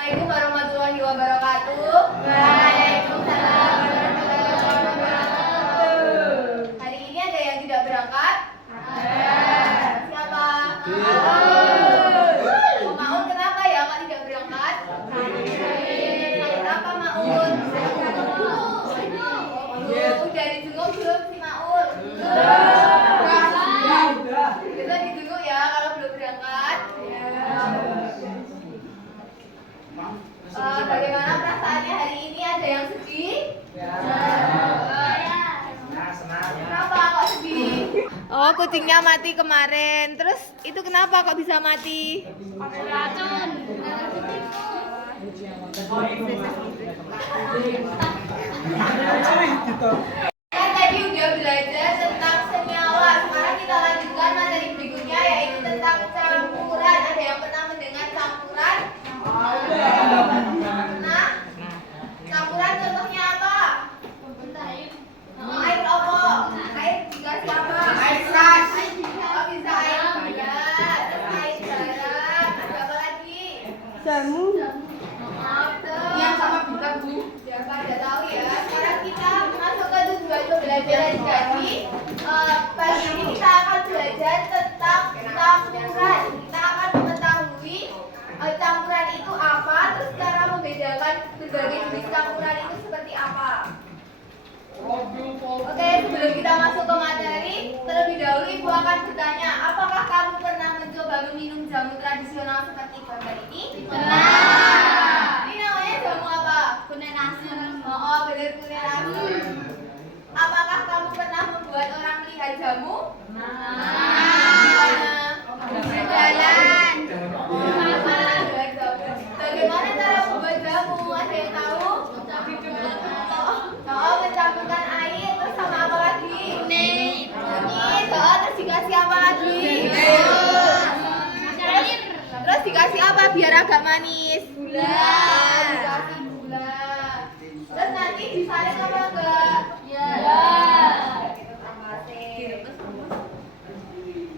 Assalamualaikum warahmatullahi wabarakatuh. Waalaikumsalam warahmatullahi wabarakatuh. Hari ini ada yang tidak berangkat? Ada. Siapa? Oh, Maun kenapa ya Kak tidak berangkat? Sakit apa Maun? Udah dijenguk belum si Maun? Kita dijenguk ya kalau belum berangkat. Bagaimana perasaannya hari ini? Ada yang sedih? Kenapa kok sedih? Oh, kucingnya mati kemarin. Terus itu kenapa kok bisa mati? Racun. Kan tadi udah belajar tentang senyawa. Sekarang kita lanjutkan materi berikutnya yaitu tentang campuran. Ada yang pernah mendengar campuran? Pernah? Campuran contohnya apa? Air apa? Air dikasih apa? Air keras. Oh, bisa air gula, terus air garam. Ada apa lagi? Jamu. Yang sama bintang Bu. Siapa ada tahu ya? Sekarang kita masuk ke tujuan pembelajaran. Jadi pagi ini kita akan belajar tentang campuran. Kita akan mengetahui campuran itu apa, terus cara membedakan berbagai jenis campuran itu seperti apa. Oke, sebelum kita masuk ke materi, terlebih dahulu Ibu akan bertanya, apakah kamu pernah mencoba meminum jamu tradisional seperti gambar ini? Pernah. Ini namanya jamu apa? Kunyit asem. Oh, benar kunyit asem. Apakah kamu pernah membuat orang melihat jamu? Pernah. Berjalan. Bagaimana cara membuat jamu? Ada yang tahu? Oh, mencampurkan air terus sama apa lagi? Kunyit. Terus dikasih apa lagi? Terus dikasih apa biar agak manis? Gula. Dikasih gula. Terus nanti disaring apa enggak? Ya.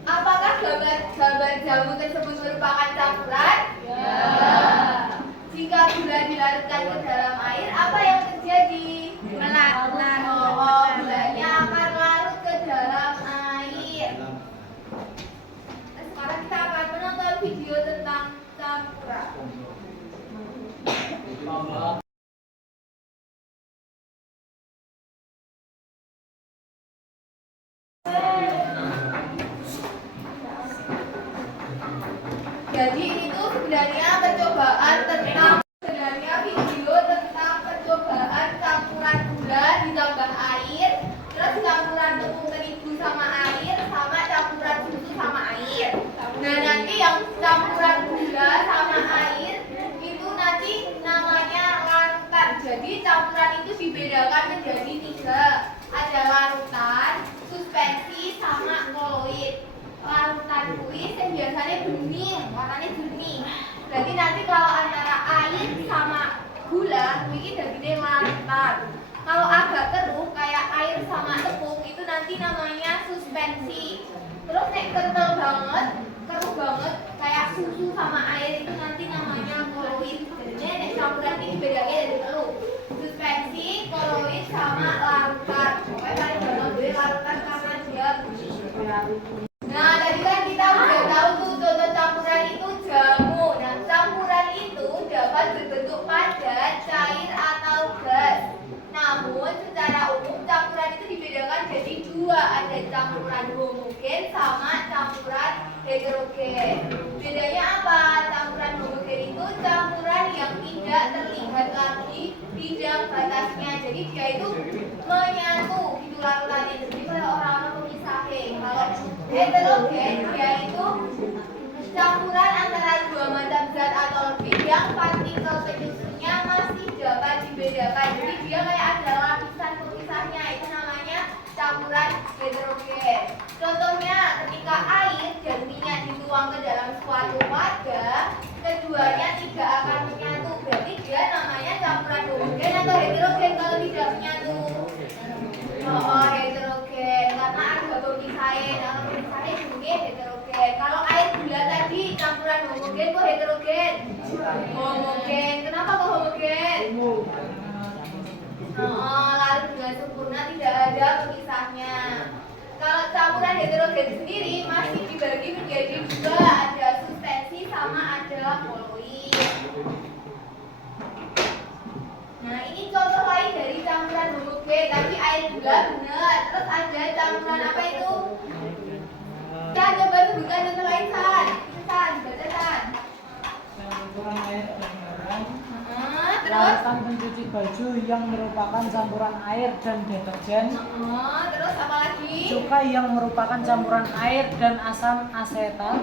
Apakah gambar jamu tersebut merupakan campuran? Ya. Jika gula dilarutkan ke dalam air, apa yang terjadi? Gulanya akan larut ke dalam air. Nah, sekarang kita akan menonton video tentang campuran. Jadi ini tuh sebenarnya percobaan tentang video tentang percobaan campuran gula ditambah air, terus campuran tepung terigu sama air, sama campuran susu sama air. Nah nanti yang campuran gula sama air itu nanti namanya larutan. Jadi campuran itu dibedakan menjadi 3. Ada larutan, suspensi, sama koloid. Larutan kuis yang biasanya bening, warnanya jernih. Berarti nanti kalau antara air sama gula, ini dagingnya larutan. Kalau agak keruh kayak air sama tepung itu nanti namanya suspensi. Terus nek kental banget, keruh banget kayak susu sama air itu nanti namanya koloid. Jadi nek campuran ini bedanya dari telu. Suspensi, koloid sama larutan. Pokoknya paling gampang dari larutan karena dia Nah, tadi kan kita udah tahu tuh contoh campuran itu jamu. Nah, campuran itu dapat berbentuk padat, cair, atau gas. Namun, secara umum campuran itu dibedakan jadi 2. Ada campuran homogen sama campuran heterogen. Bedanya apa? Campuran homogen itu campuran yang tidak terlihat lagi bidang batasnya. Jadi dia itu menyatu gitu larutannya. Jadi kalau orang-orang memisahkan. Kalau heterogen dia itu campuran antara 2 macam zat atau lebih yang partikel penyusunnya masih dapat dibedakan. Jadi dia kayak ada lapisan pemisahnya. Itu namanya campuran heterogen. Contohnya ketika air dan minyak dituang ke dalam suatu wadah, keduanya tidak akan menyatu. Berarti dia namanya campuran homogen atau heterogen kalau tidak menyatu. Oh, heterogen karena ada pemisahnya. Kalau pemisahnya juga heterogen. Kalau air gula tadi campuran homogen kok heterogen? Homogen. Kenapa kok homogen? Lalu dengan sempurna tidak ada pemisahnya. Kalau campuran heterogen sendiri masih dibagi menjadi dua, ada suspensi sama ada koloid. Nah, ini contoh lain dari campuran homogen. Tadi air gula benar. Terus ada campuran apa itu? San, coba sebutkan contoh lain, San. San, baca San. Campuran air dan garam. Terus? Larutan pencuci baju yang merupakan campuran air dan deterjen. Terus apa lagi? Cuka yang merupakan campuran air dan asam asetat.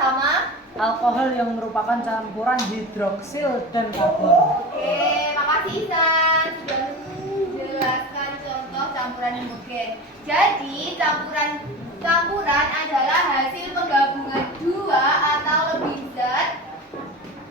Sama? Alkohol yang merupakan campuran hidroksil dan karbon. Oke, makasih San sudah menjelaskan contoh campuran homogen. Jadi campuran adalah hasil penggabungan dua atau lebih zat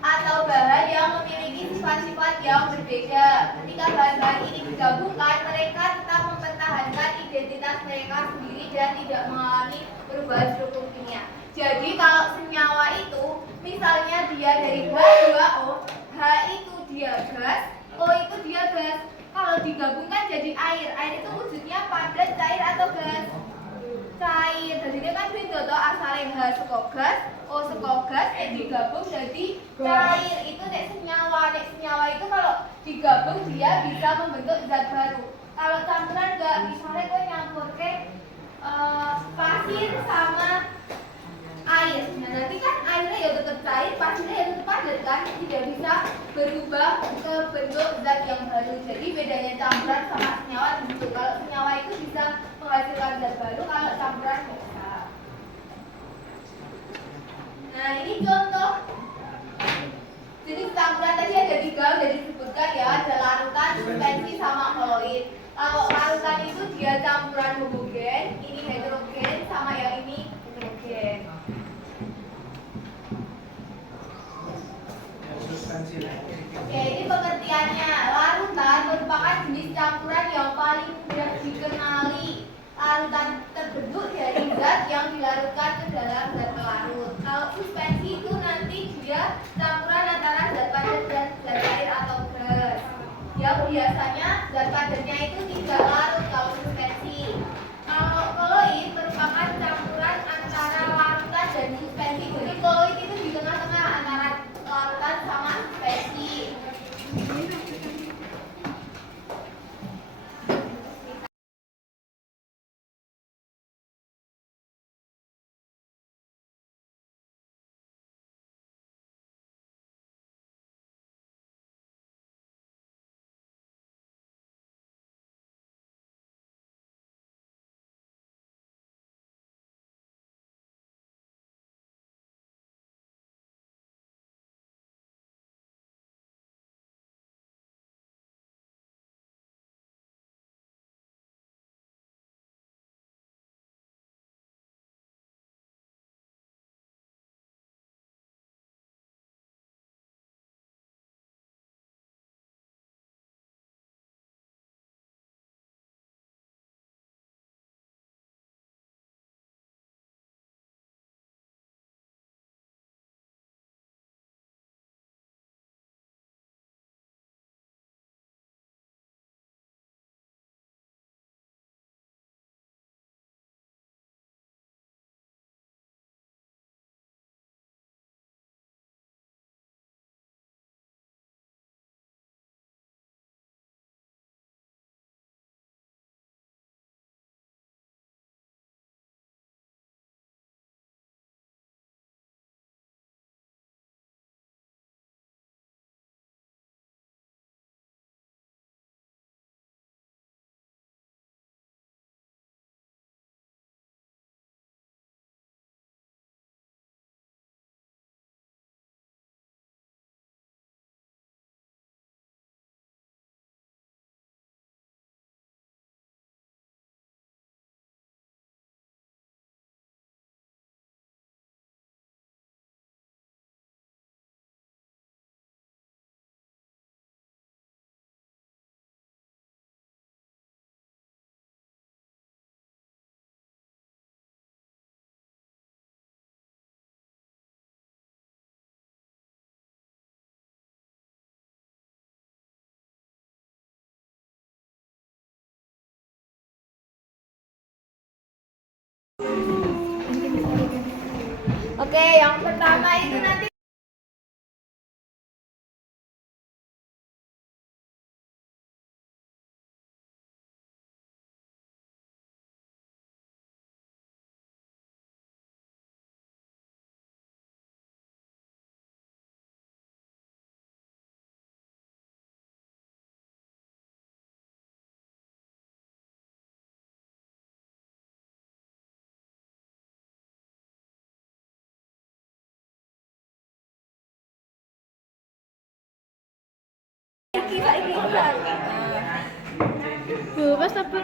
atau bahan yang memiliki sifat-sifat yang berbeda. Ketika bahan-bahan ini digabungkan, mereka tetap mempertahankan identitas mereka sendiri dan tidak mengalami perubahan struktur kimia. Jadi kalau senyawa itu, misalnya dia dari H2O, H itu dia gas, O itu dia gas. Kalau digabungkan jadi air. Air itu wujudnya padat, cair atau gas? Cair. Jadi dia kan beda toh, asalnya H saka gas, O saka gas, digabung jadi cair. Itu nek senyawa. Nek senyawa itu kalau digabung dia bisa membentuk zat baru. Kalau campuran enggak, misalnya gue nyampur ke pasir sama air. Nah, nanti kan airnya ya tetap cair, pasirnya ya tetap padat kan, tidak bisa berubah ke bentuk zat yang baru. Jadi bedanya campuran sama senyawa itu. Kalau senyawa itu bisa menghasilkan zat baru, kalau campuran nggak bisa. Nah, ini contoh. Jadi campuran tadi ada 3 udah disebutkan ya, ada larutan, suspensi sama koloid. Kalau larutan itu dia campuran homogen, ini heterogen, sama yang ini heterogen. Oke, ini pengertiannya. Larutan merupakan jenis campuran yang paling mudah dikenali. Larutan terbentuk dari zat yang dilarutkan ke dalam zat pelarut. Kalau suspensi itu nanti dia campuran antara zat padat dan zat cair atau gas. Yang biasanya zat padatnya itu tidak larut kalau suspensi. Kalau koloid merupakan campuran antara larutan dan suspensi. Jadi koloid itu di tengah-tengah antara larutan sama suspensi. Oke, yang pertama itu nanti kita ini. Bu, pas apa?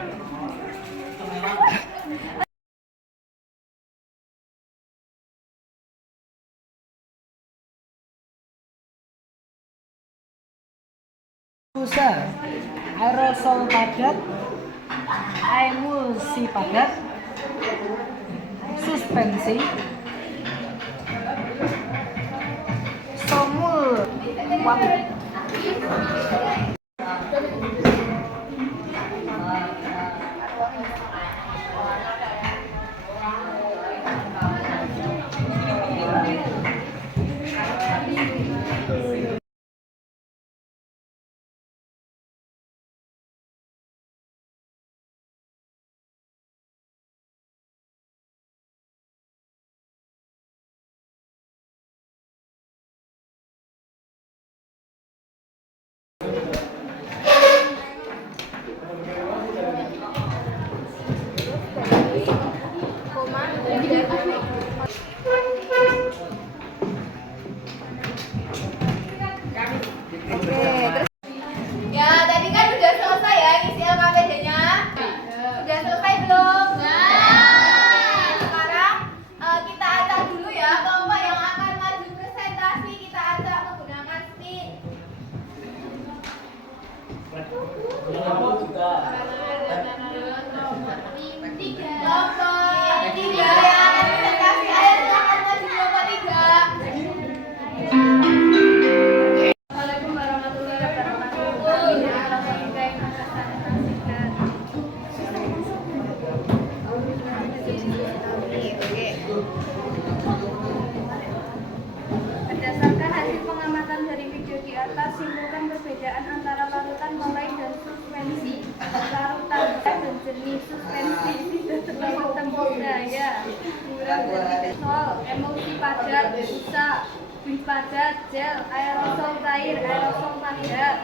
Diffuser, aerosol padat, emulsi padat, suspensi, somul uap. Ya, tadi kan udah selesai ya isi LKPD-nya. Udah selesai belum? Nah, sekarang kita ajak dulu ya kelompok yang akan maju presentasi, kita ajak menggunakan stick. Kelompok 3 yang akan presentasi, ayo silakan maju kelompok 3. Assalamualaikum warahmatullahi Berdasarkan hasil pengamatan dari video di atas, simpulkan perbedaan antara larutan mulai dan suspensi. Larutan dan jenis suspensi terlalu tembok daya, kurang dari sol, emulsi padat, busa, bis padat, gel, aerosol cair, aerosol padat.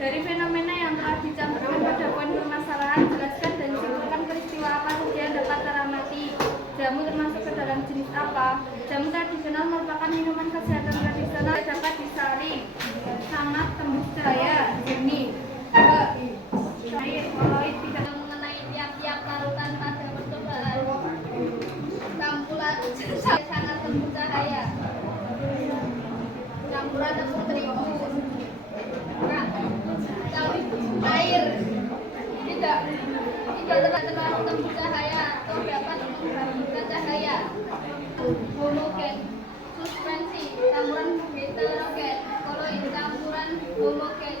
Dari fenomena yang telah dicantumkan pada poin permasalahan, jelaskan dan simpulkan peristiwa apa saja yang dapat teramati. Jamu termasuk ke dalam jenis apa? Jamu tradisional merupakan minuman kesehatan tradisional yang dapat disaring, sangat tembus cahaya, jernih, cair, koloid, tidak mengenai tiap-tiap larutan pada percobaan. Campuran sangat tembus cahaya, campuran tepung terigu, air, tidak terlalu tembus cahaya atau dapat menggabungkan cahaya. Homogen, suspensi, campuran heterogen, koloid, campuran homogen,